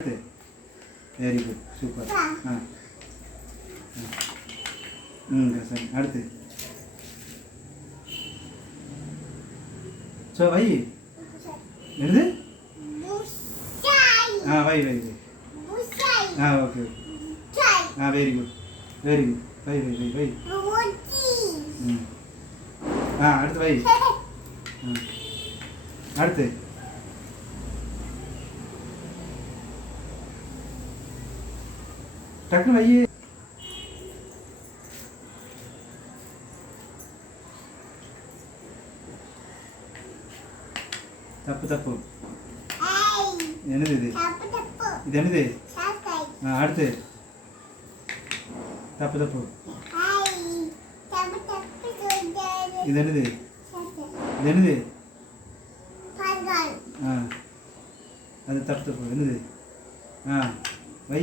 Very good super. சரி அடுத்து so வை என்னது வை வை வை okay very good very good வை வை வை வை அடுத்து வை அடுத்து டக்குனு வை தப்பு தப்பு என்னது இது இது என்னது அடுத்து தப்பு தப்பு இது என்னது இது என்னது அது தப்பு தப்பு என்னது வை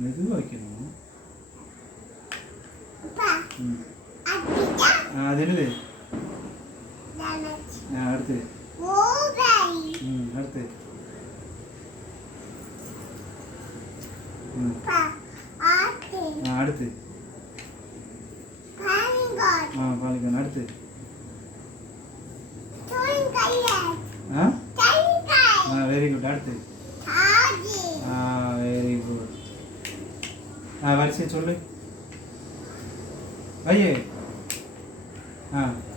மெதுவாக வைக்கணும். அது என்னது அடுத்து அடுத்து அடுத்து பாலிகான் அடுத்து வெரி குட் அடுத்து வெரி குட் வரிசையை சொல்லு ஐயே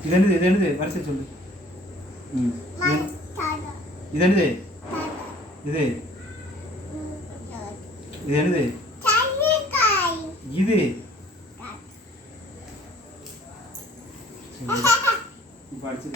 இது என்னது இது என்னது வரிசையை சொல்லு இது என்னது இது இது என்னது இது படிச்சு